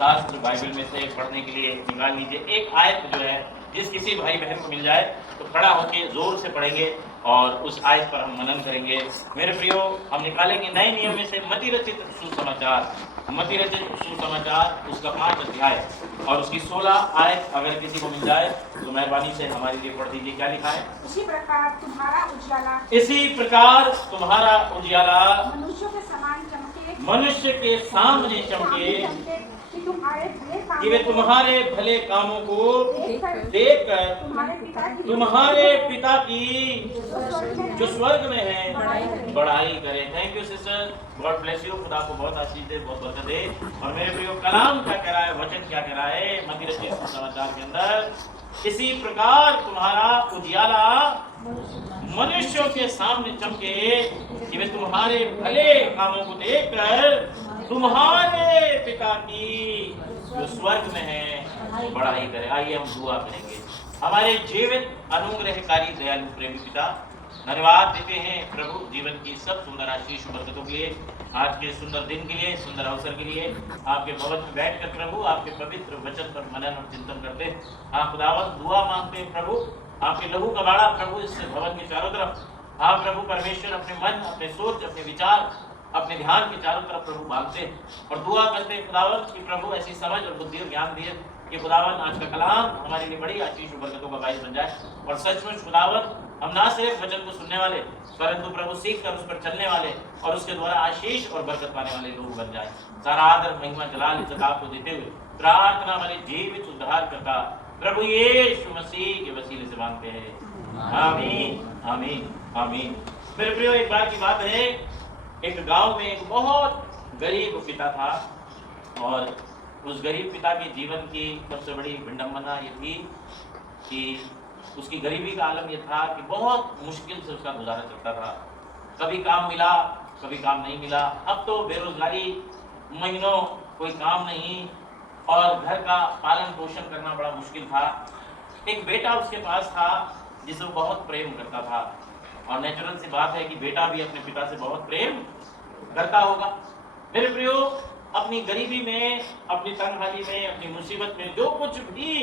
शास्त्र बाइबल में से पढ़ने के लिए निकाल लीजिए। एक आयत जो है जिस किसी भाई बहन को मिल जाए तो खड़ा होकर जोर से पढ़ेंगे और उस आयत पर हम मनन करेंगे। मेरे प्रियो, हम निकालेंगे नए नियम में से मती रचित सुसमाचार, मती रचित सुसमाचार उसका 5 अध्याय और उसकी 16 आयत अगर किसी को मिल जाए तो मेहरबानी से हमारे लिए पढ़ दीजिए। क्या लिखा है? इसी प्रकार तुम्हारा उजाला, इसी प्रकार तुम्हारा उजियाला मनुष्यों के समान चमके, मनुष्य के सामने चमके, कि वे तुम्हारे भले कामों को देखकर तुम्हारे पिता की जो स्वर्ग में है बढ़ाई करें। Thank you sister, God bless you. खुदा को बहुत आशीष दे, बहुत बरकत दे। और मेरे प्रियो, कलाम क्या कह रहा है, वचन क्या कह रहा है मती रचित सुसमाचार के अंदर? इसी प्रकार तुम्हारा उजियाला मनुष्यों के सामने चमके, कि वे तुम्हारे भले कामों को देखकर तुम्हारे पिता की जो स्वर्ग में है बढ़ाई करे। आइए हम दुआ करेंगे। हमारे जीवित अनुग्रहकारी दयालु प्रेमी पिता, धन्यवाद देते हैं प्रभु जीवन की सब सुंदर आशीष बरकतों के लिए, आज के सुंदर दिन के लिए, सुंदर अवसर के लिए। आपके भवन में बैठकर प्रभु आपके पवित्र वचन पर मनन और चिंतन करते हैं। हाँ खुदावंद, दुआ मांगते हैं प्रभु, आपके लहू का बाड़ा प्रभु इस भवन के चारों तरफ। हाँ प्रभु परमेश्वर, अपने मन, अपने सोच, अपने विचार, अपने ध्यान के चारों तरफ प्रभु मांगते हैं और दुआ करते हैं खुदावंद कि प्रभु ऐसी समझ और बुद्धि और ज्ञान दिए कि खुदावंद आज का कलाम हमारे लिए बड़ी आशीष और बरकतों का बायस बन जाए। और सचमुच खुदावंद, हम ना सिर्फ वचन को सुनने वाले परंतु प्रभु सीख कर उस पर चलने वाले और उसके द्वारा आशीष और बरकत पाने वाले लोग बन जाए। सारा आदर, महिमा, जलाल, इज्जत आपको देते हुए प्रार्थना हमारे जीवित उद्धार करता प्रभु यीशु मसीह के वसीले से मांगते हैं, आमीन, आमीन, आमीन। मेरे प्रियो, एक बार की बात है, एक गांव में एक बहुत गरीब पिता था और उस गरीब पिता के जीवन की सबसे बड़ी विडंबना ये थी कि उसकी गरीबी का आलम ये था कि बहुत मुश्किल से उसका गुजारा चलता था। कभी काम मिला, कभी काम नहीं मिला। अब तो बेरोजगारी, महीनों कोई काम नहीं और घर का पालन पोषण करना बड़ा मुश्किल था। एक बेटा उसके पास था जिसे वो बहुत प्रेम करता था और नेचुरल सी बात है कि बेटा भी अपने पिता से बहुत प्रेम करता होगा। मेरे प्रियो, अपनी गरीबी में, अपनी तंगहाली में, अपनी मुसीबत में जो कुछ भी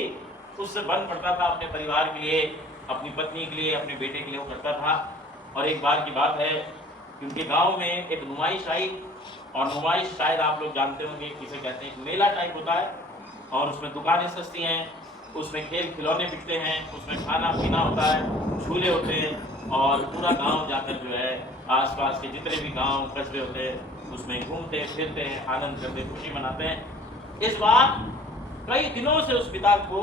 उससे बन पड़ता था अपने परिवार के लिए, अपनी पत्नी के लिए, अपने बेटे के लिए वो करता था। और एक बार की बात है कि उनके गांव में एक नुमाइश आई और नुमाइश शायद आप लोग जानते होंगे किसे कहते हैं, एक मेला टाइप होता है और उसमें दुकानें सस्ती हैं, उसमें खेल खिलौने बिकते हैं, उसमें खाना पीना होता है, झूले होते हैं और पूरा गांव जाकर जो है आसपास के जितने भी गांव कस्बे होते हैं उसमें घूमते फिरते हैं, आनंद करते, खुशी मनाते हैं। इस बार कई दिनों से उस पिता को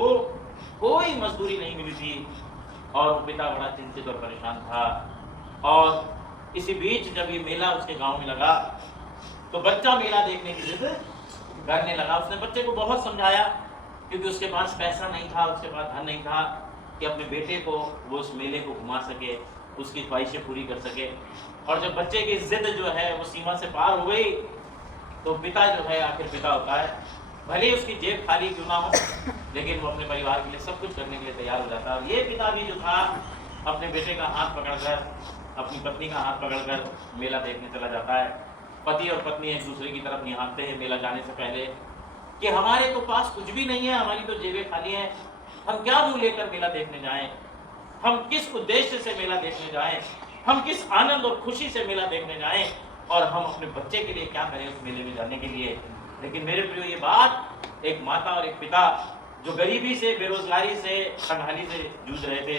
कोई मजदूरी नहीं मिली थी और वो पिता बड़ा चिंतित और परेशान था। और इसी बीच जब ये मेला उसके गांव में लगा तो बच्चा मेला देखने की जिद करने लगा। उसने बच्चे को बहुत समझाया क्योंकि उसके पास पैसा नहीं था, उसके पास धन नहीं था कि अपने बेटे को वो उस मेले को घुमा सके, उसकी ख्वाहिशें पूरी कर सके। और जब बच्चे की जिद जो है वो सीमा से पार हो गई तो पिता जो है आखिर पिता होता है, भले उसकी जेब खाली क्यों ना हो लेकिन वो अपने परिवार के लिए सब कुछ करने के लिए तैयार हो जाता है। और ये पिता भी जो था अपने बेटे का हाथ पकड़कर, अपनी पत्नी का हाथ पकड़कर मेला देखने चला जाता है। पति और पत्नी एक दूसरे की तरफ निहारते हैं मेला जाने से पहले कि हमारे तो पास कुछ भी नहीं है, हमारी तो जेबें खाली हैं, हम क्या मुंह लेकर मेला देखने जाएं, हम किस उद्देश्य से मेला देखने जाएं, हम किस आनंद और खुशी से मेला देखने जाएं और हम अपने बच्चे के लिए क्या करें उस मेले में जाने के लिए। लेकिन मेरे प्रियो, ये बात एक माता और एक पिता जो गरीबी से, बेरोजगारी से, तंगहाली से जूझ रहे थे,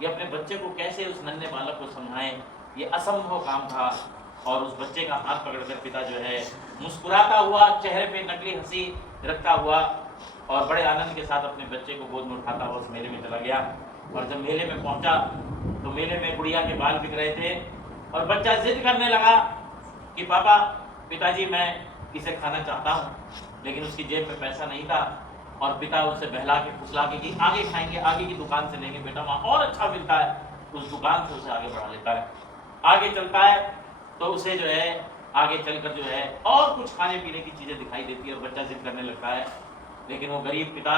ये अपने बच्चे को कैसे उस नन्हे बालक को समझाएं, ये असंभव काम था। और उस बच्चे का हाथ पकड़कर पिता जो है मुस्कुराता हुआ, चेहरे पे नकली हंसी रखता हुआ और बड़े आनंद के साथ अपने बच्चे को गोद में उठाता हुआ उस मेले में चला गया। और जब मेले में पहुंचा तो मेले में गुड़िया के बाल बिक रहे थे और बच्चा जिद करने लगा कि पापा, पिताजी मैं इसे खाना चाहता हूँ, लेकिन उसकी जेब में पैसा नहीं था। और पिता उसे बहला के फुसला के कि आगे खाएंगे, आगे की दुकान से लेंगे बेटा, वहाँ और अच्छा मिलता है, उस दुकान से उसे आगे बढ़ा लेता है। आगे चलता है तो उसे जो है आगे चलकर जो है और कुछ खाने पीने की चीज़ें दिखाई देती है और बच्चा जिद करने लगता है। लेकिन वो गरीब पिता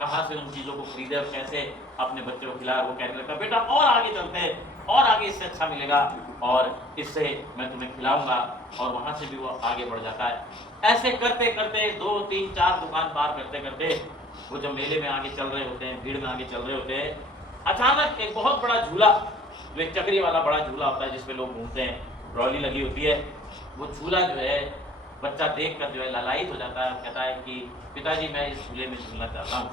कहाँ से उन चीज़ों को खरीदे और कैसे अपने बच्चे को खिलाए, वो कहने लगता बेटा और आगे चलते हैं और आगे इससे अच्छा मिलेगा और इससे मैं तुम्हें खिलाऊंगा, और वहां से भी वो आगे बढ़ जाता है। ऐसे करते करते 2 3 4 दुकान पार करते करते वो जब मेले में आगे चल रहे होते हैं, भीड़ में आगे चल रहे होते हैं, अचानक एक बहुत बड़ा झूला, जो एक चक्री वाला बड़ा झूला होता है जिसपे लोग घूमते हैं, ट्रॉली लगी होती है, वो झूला जो है बच्चा देख कर जो है लालायित हो जाता है, कहता है कि पिताजी मैं इस झूले में झूलना चाहता हूँ।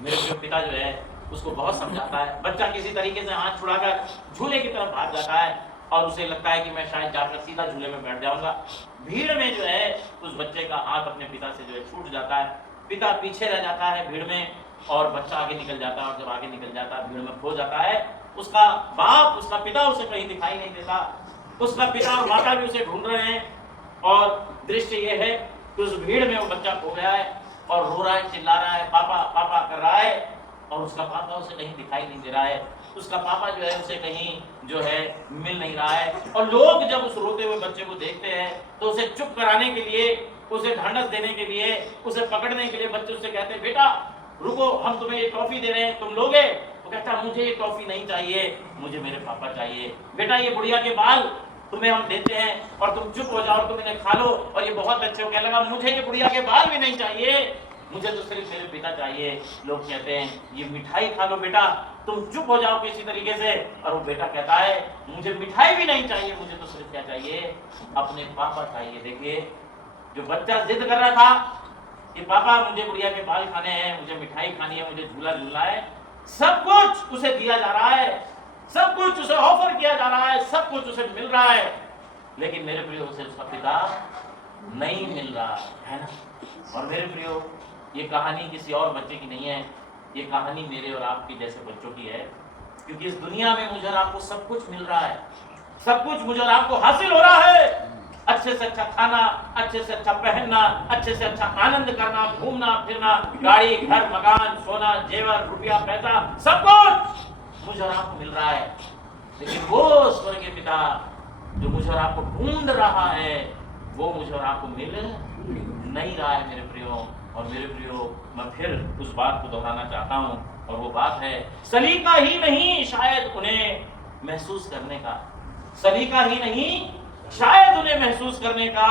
मेरे जो पिता जो है उसको बहुत समझाता है, बच्चा किसी तरीके से हाथ छुड़ाकर झूले की तरफ भाग जाता है और उसे लगता है कि मैं शायद जाकर सीधा झूले में बैठ जाऊंगा। भीड़ में जो है उस बच्चे का हाथ अपने पिता से जो है छूट जाता है, पिता पीछे रह जाता है भीड़ में और बच्चा आगे निकल जाता है, और जब आगे निकल जाता है भीड़ में खो जाता है। उसका बाप, उसका पिता उसे कहीं दिखाई नहीं देता, उसका पिता और माता भी उसे ढूंढ रहे हैं, और दृश्य ये है कि उस भीड़ में वो बच्चा खो गया है और रो रहा है, चिल्ला रहा है, पापा पापा कर रहा है, और उसका पापा उसे कहीं दिखाई नहीं दे रहा है, उसका पापा जो है उसे कहीं जो है मिल नहीं रहा है। और लोग जब उस रोते हुए बच्चे को देखते हैं तो उसे चुप कराने के लिए, उसे ढांढस देने के लिए, उसे पकड़ने के लिए बच्चे उससे कहते हैं बेटा रुको, हम तुम्हें ये टॉफी दे रहे हैं, तुम लोगे? वो कहता है मुझे ये टॉफी नहीं चाहिए, मुझे मेरे पापा चाहिए। बेटा ये बुढ़िया के बाल तुम्हें हम देते हैं और तुम चुप हो जाओ, तुम इन्हें खा लो, और ये बहुत अच्छे हो। कहने लगा मुझे ये बुढ़िया के बाल भी नहीं चाहिए, मुझे तो सिर्फ मेरे पिता चाहिए। लोग कहते हैं ये मिठाई खा लो बेटा, तुम चुप हो जाओ किसी तरीके से, और वो बेटा कहता है मुझे मिठाई भी नहीं चाहिए, मुझे तो सिर्फ क्या चाहिए, अपने पापा चाहिए। देखिए जो बच्चा जिद कर रहा था कि पापा मुझे बुढ़िया के बाल खाने हैं, मुझे मिठाई खानी है, मुझे झूला झूलना है, सब कुछ उसे दिया जा रहा है, सब कुछ उसे ऑफर किया जा रहा है, सब कुछ उसे मिल रहा है, लेकिन मेरे प्रियो उसे उसका पिता नहीं मिल रहा है ना। और मेरे प्रियो ये कहानी किसी और बच्चे की नहीं है, ये कहानी मेरे और आपके जैसे बच्चों की है, क्योंकि इस दुनिया में मुझे और आपको सब कुछ मिल रहा है, सब कुछ मुझे और आपको हासिल हो रहा है। अच्छे से अच्छा खाना, अच्छे से अच्छा पहनना, अच्छे से अच्छा आनंद करना, घूमना फिरना, गाड़ी घर मकान, सोना जेवर रुपया पैसा, सब कुछ मुझे और आपको मिल रहा है। लेकिन वो स्वर्गीय पिता जो मुझे और आपको ढूंढ रहा है, वो मुझे और आपको मिल नहीं रहा है मेरे प्रियो। और मेरे प्रियो मैं फिर उस बात को दोहराना चाहता हूँ, और वो बात है सलीका ही नहीं शायद उन्हें महसूस करने का, सलीका ही नहीं शायद उन्हें महसूस करने का,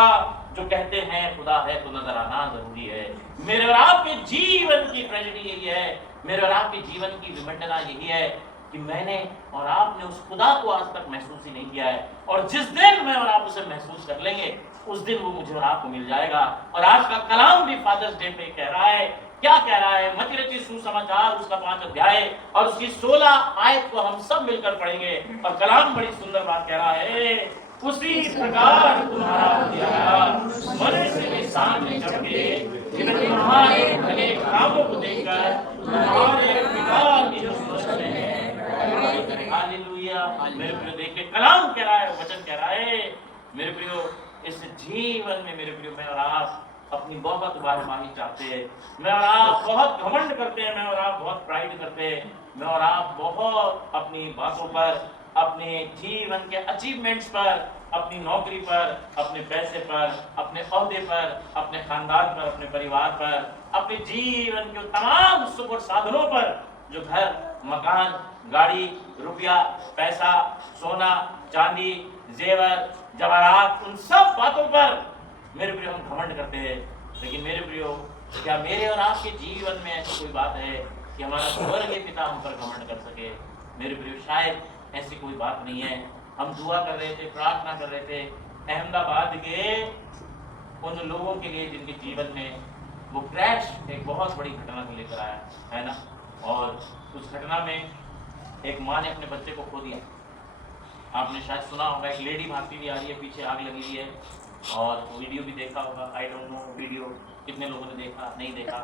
जो कहते हैं खुदा है तो नजर आना जरूरी है। मेरे और आपके जीवन की ट्रेजेडी यही है, मेरे और आपके जीवन की विडंबना यही है कि मैंने और आपने उस खुदा को आज तक महसूस ही नहीं किया है, और जिस दिन मैं और आप उसे महसूस कर लेंगे उस दिन वो मुझे और आपको मिल जाएगा। और आज का कलाम भी फादर्स डे पे कह रहा है, क्या कह रहा है? मत्ती रचित सुसमाचार उसका 5 अध्याय और उसकी 16 आयत को हम सब मिलकर पढ़ेंगे, और कलाम बड़ी सुंदर बात कह रहा है, उसी प्रकार तुम्हारा उजियारा मनुष्य के सामने चमके, तुम्हारे भले कामों को देखकर तुम्हारे पिता की जो स्वर्ग में है। हालेलुया। मेरे प्रियो देखिए कलाम कह रहा है, वचन कह रहा है मेरे प्रियो, इस जीवन में मेरे प्रियो मैं और आप अपनी बहुत वाहवाही चाहते हैं, मैं और आप बहुत घमंड करते हैं, मैं और आप बहुत प्राइड करते हैं, मैं और आप बहुत अपनी बातों पर, अपने जीवन के अचीवमेंट्स पर, अपनी नौकरी पर, अपने पैसे पर, अपने ओहदे पर, अपने खानदान पर, अपने परिवार पर, अपने जीवन के तमाम सुख और साधनों पर, जो घर मकान गाड़ी रुपया पैसा सोना चांदी जेवर जवाहरात, उन सब बातों पर मेरे प्रियो हम घमंड करते हैं। लेकिन मेरे प्रियो क्या मेरे और आपके जीवन में ऐसी कोई बात है कि हमारा स्वर्गीय पिता हम पर घमंड कर सके? मेरे प्रियो शायद ऐसी कोई बात नहीं है। हम दुआ कर रहे थे, प्रार्थना कर रहे थे अहमदाबाद के उन लोगों के लिए जिनके जीवन में वो क्रैश एक बहुत बड़ी घटना को लेकर आया है ना, और उस घटना में एक माँ ने अपने बच्चे को खो दिया। आपने शायद सुना होगा, एक लेडी भागती हुई आ रही है, पीछे आग लगी हुई है, और वीडियो भी देखा होगा, आई डोंट नो वीडियो कितने लोगों ने देखा नहीं देखा।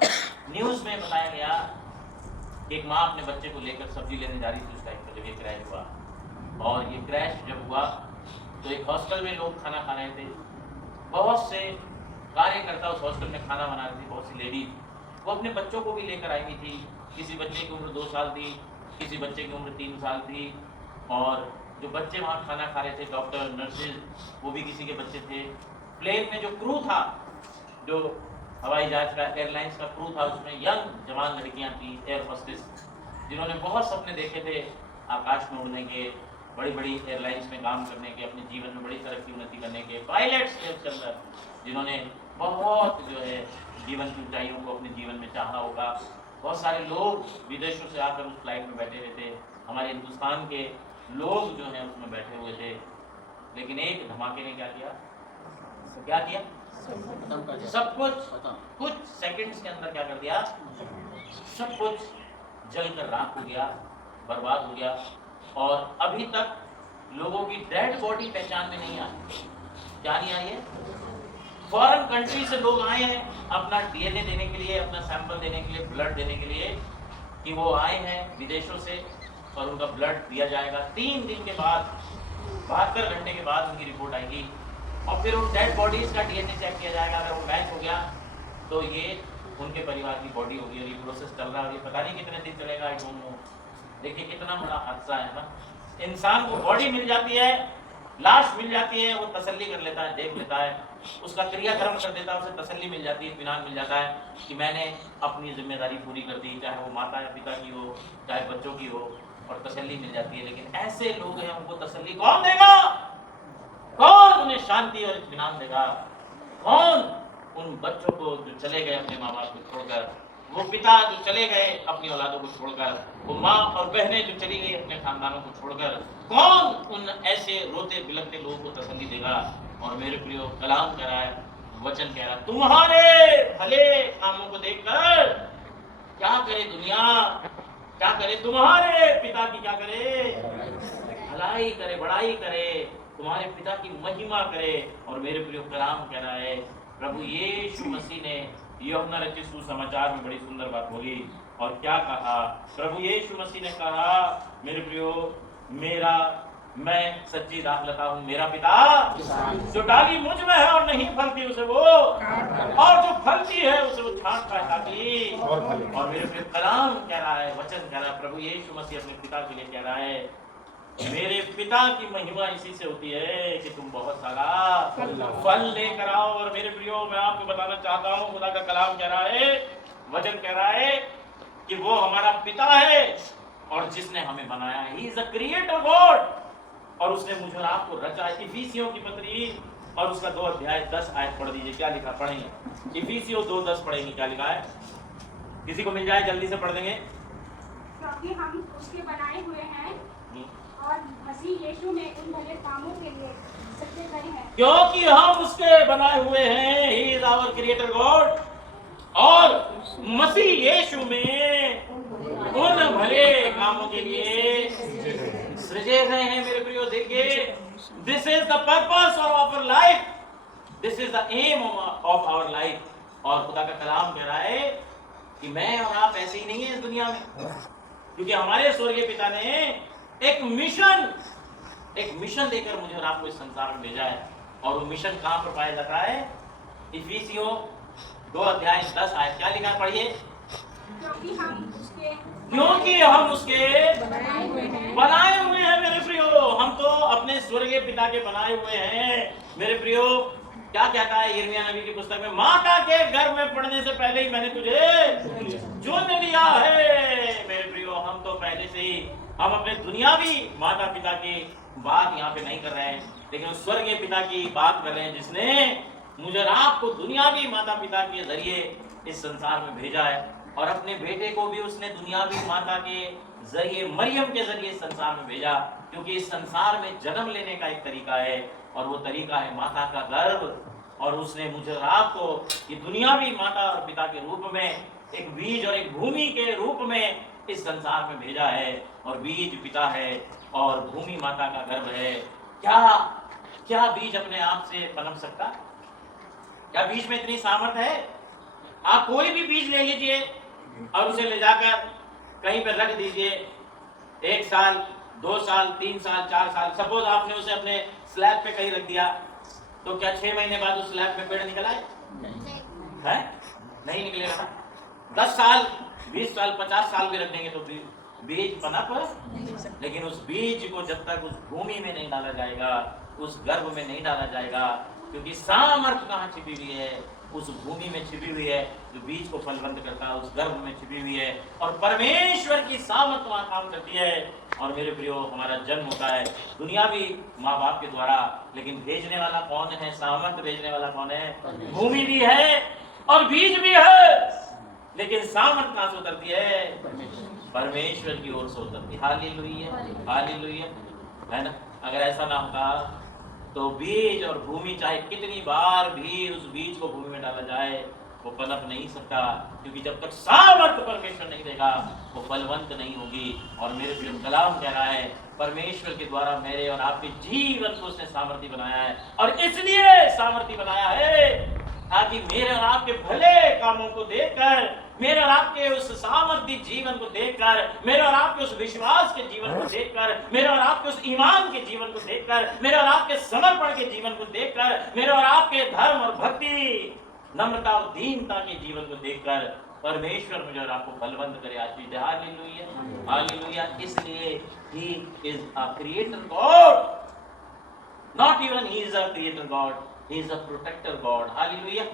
न्यूज़ में बताया गया एक माँ अपने बच्चे को लेकर सब्जी लेने जा रही थी उस टाइम पर जब ये क्रैश हुआ, और ये क्रैश जब हुआ तो एक हॉस्टल में लोग खाना खा रहे थे, बहुत से कार्यकर्ता उस हॉस्टल में खाना बना रहे थे, बहुत सी लेडीज वो अपने बच्चों को भी लेकर आई हुई थी। किसी बच्चे की उम्र 2 साल थी, किसी बच्चे की उम्र 3 साल थी, और जो बच्चे वहाँ खाना खा रहे थे डॉक्टर नर्सेज वो भी किसी के बच्चे थे। प्लेन में जो क्रू था, जो हवाई जहाज का एयरलाइंस का क्रू था, उसमें यंग जवान लड़कियां थी, एयर होस्टेस, जिन्होंने बहुत सपने देखे थे आकाश में उड़ने के, बड़ी बड़ी एयरलाइंस में काम करने के, अपने जीवन में बड़ी तरक्की उन्नति करने के पायलट्स थे उसके अंदर, जिन्होंने बहुत जो है जीवन की ऊंचाइयों को अपने जीवन में चाहा होगा। बहुत सारे लोग विदेशों से आकर उस फ्लाइट में बैठे हुए थे, हमारे हिंदुस्तान के लोग जो हैं उसमें बैठे हुए थे, लेकिन एक धमाके ने क्या किया? सब कुछ सेकंड्स के अंदर क्या कर दिया? सब कुछ जलकर राख हो गया, बर्बाद हो गया। और अभी तक लोगों की डेड बॉडी पहचान में नहीं आई। क्या नहीं आई है? फॉरेन कंट्री से लोग आए हैं अपना डीएनए देने के लिए, अपना सैंपल देने के लिए, ब्लड देने के लिए, कि वो आए हैं विदेशों से और उनका ब्लड दिया जाएगा। 3 दिन के बाद, 72 घंटे के बाद उनकी रिपोर्ट आएगी और फिर उन डेड बॉडीज का डीएनए चेक किया जाएगा। अगर वो मैच हो गया तो ये उनके परिवार की बॉडी होगी। और ये प्रोसेस चल रहा है और ये पता नहीं कितने दिन चलेगा, आई डोंट नो। देखिए कितना बड़ा हादसा है ना। इंसान को बॉडी मिल जाती है, लाश मिल जाती है, वो तसल्ली कर लेता है, देख लेता है, उसका क्रियाक्रम कर देता है, उसे तसल्ली मिल जाती है, इत्मीनान मिल जाता है कि मैंने अपनी जिम्मेदारी पूरी कर दी, चाहे वो माता या पिता की हो, चाहे बच्चों की हो, और तसल्ली मिल जाती है। लेकिन ऐसे लोग हैं, उनको तसल्ली कौन देगा? कौन उन्हें शांति और इत्मीनान देगा? कौन उन बच्चों को जो चले गए अपने माँ बाप को छोड़कर, वो पिता जो चले गए अपनी औलादों को छोड़कर, वो माँ और बहनें जो चली गई अपने खानदानों को छोड़कर, कौन उन ऐसे रोते बिलखते लोगों को तसल्ली देगा? और मेरे प्रिय, कलाम कह रहा है, वचन कह रहा है, तुम्हारे भले कामों को देखकर क्या करे दुनिया, क्या करे तुम्हारे पिता की, क्या करे? भलाई करे, बड़ाई करे, तुम्हारे पिता की महिमा करे। और मेरे प्रिय, कलाम कह रहा है, प्रभु यीशु मसीह ने यूहन्ना रचित सुसमाचार में बड़ी सुंदर बात बोली। और क्या कहा? प्रभु यीशु मसीह ने कहा, मेरे प्रियो, मैं सच्ची दाखलता हूँ, मेरा पिता जो डाली मुझ में है और नहीं फलती उसे वो, और जो फलती है उसे वो छांटता है ताकि। और मेरे प्रिय, कलाम कह रहा है, वचन कह रहा है, प्रभु यीशु मसीह अपने पिता के लिए कह रहा है, मेरे पिता की महिमा इसी से होती है कि तुम बहुत सारा फल लेकर आओ। और मेरे प्रियो, मैं आपको बताना चाहता हूँ, खुदा का कलाम कह रहा है, वचन कह रहा है कि वो हमारा पिता है और जिसने हमें बनाया है। ही इज अ क्रिएटर गॉड, और उसने मुझे और आपको रचा है। इफिसियों की पत्री और उसका 2 अध्याय 10 आयत पढ़ दीजिए। क्या लिखा? पढ़ेंगे इफिसियों 2:10 पढ़ेंगे। क्या लिखा है? किसी को मिल जाए जल्दी से पढ़ देंगे। क्योंकि हम उसके बनाए हुए हैं और मसीह यीशु में उन भले कामों के लिए सच्चे गए हैं। क्योंकि हम उसके बनाए हुए हैं, he is our creator God, और मसीह यीशु में उन भले कामों के लिए सृजे गए हैं। मेरे प्रियो, देखिए, this is the purpose of our life, this is the aim of our life. और खुदा का कलाम कह रहा है कि मैं और आप ऐसे ही नहीं है इस दुनिया में, क्योंकि हमारे स्वर्गीय पिता ने एक मिशन देकर मुझे और आपको इस संसार में भेजा है। और वो मिशन कहाँ पर पाया जाता है? इफिसियों 2 अध्याय 10 आयत। क्या लिखा? पढ़िए। क्योंकि हम उसके बनाए हुए हैं। मेरे प्रियो, हम तो अपने स्वर्गीय पिता के बनाए हुए हैं। मेरे प्रियो, क्या कहता है यिर्मयाह नबी की पुस्तक में? माता के गर्भ में पड़ने से पहले ही मैंने तुझे चुन लिया है। मेरे प्रियो, हम तो पहले से ही, हम अपने दुनियावी माता पिता की बात यहाँ पे नहीं कर रहे हैं, लेकिन उस स्वर्गीय पिता की बात कर रहे हैं जिसने मुझे और आपको दुनियावी माता पिता के जरिए इस संसार में भेजा है। और अपने बेटे को भी उसने दुनियावी माता के जरिए, मरियम के जरिए इस संसार में भेजा, क्योंकि इस संसार में जन्म लेने का एक तरीका है, और वो तरीका है माता का गर्भ। और उसने मुझे और आपको ये दुनियावी माता और पिता के रूप में, एक बीज और एक भूमि के रूप में इस संसार में भेजा है। और बीज पिता है और भूमि माता का गर्भ है। क्या बीज अपने आप से पनप सकता? क्या बीज में इतनी सामर्थ है? आप कोई भी बीज ले लीजिए और उसे ले जाकर कहीं पर रख दीजिए, 1 साल, 2 साल, 3 साल, 4 साल, सपोज आपने उसे अपने स्लैब पे कहीं रख दिया, तो क्या 6 महीने बाद उस स्लैब में पेड़ निकल आए? नहीं निकलेगा। 10 साल, 20 साल, 50 साल भी रख देंगे तो बीज पनप, लेकिन उस बीज को जब तक उस भूमि में नहीं डाला जाएगा, उस गर्भ में नहीं डाला जाएगा, क्योंकि सामर्थ कहाँ छिपी हुई है? उस भूमि में छिपी हुई है, जो बीज को फलवंत करता है, उस गर्भ में छिपी हुई है, और परमेश्वर की सामर्थ वहां काम करती है। और मेरे प्रियो, हमारा जन्म होता है दुनियावी माँ बाप के द्वारा, लेकिन भेजने वाला कौन है? सामर्थ भेजने वाला कौन है? भूमि भी है और बीज भी है, लेकिन सामर्थ कहां से उतरती है? परमेश्वर की ओर से उतरती है। हालेलुया, हालेलुया, है ना। अगर ऐसा ना होता तो बीज और भूमि चाहे कितनी बार भी उस बीज को भूमि में डाला जाए, वो पनप नहीं सकता, क्योंकि जब तक सामर्थ परमेश्वर नहीं देगा वो फलवंत नहीं होगी। और मेरे प्रिय, कलाम कह रहा है परमेश्वर के द्वारा मेरे और आपके जीवन को उसने सामर्थी बनाया है, और इसलिए सामर्थी बनाया है ताकि मेरे और आपके भले कामों को देखकर, मेरे और आपके उस सामर्थ्य जीवन को देखकर, मेरे और आपके उस विश्वास के जीवन को देखकर, मेरे और आपके उस ईमान के जीवन को देखकर, मेरे और आपके समर्पण के जीवन को देखकर, मेरे और आपके धर्म और भक्ति, नम्रता और दीनता के जीवन को देखकर परमेश्वर मुझे और आपको फलवंत करे। आशीष दे। Hallelujah, hallelujah. इसलिए he is a creator God, not even he is a creator God, he is a protector God. Hallelujah.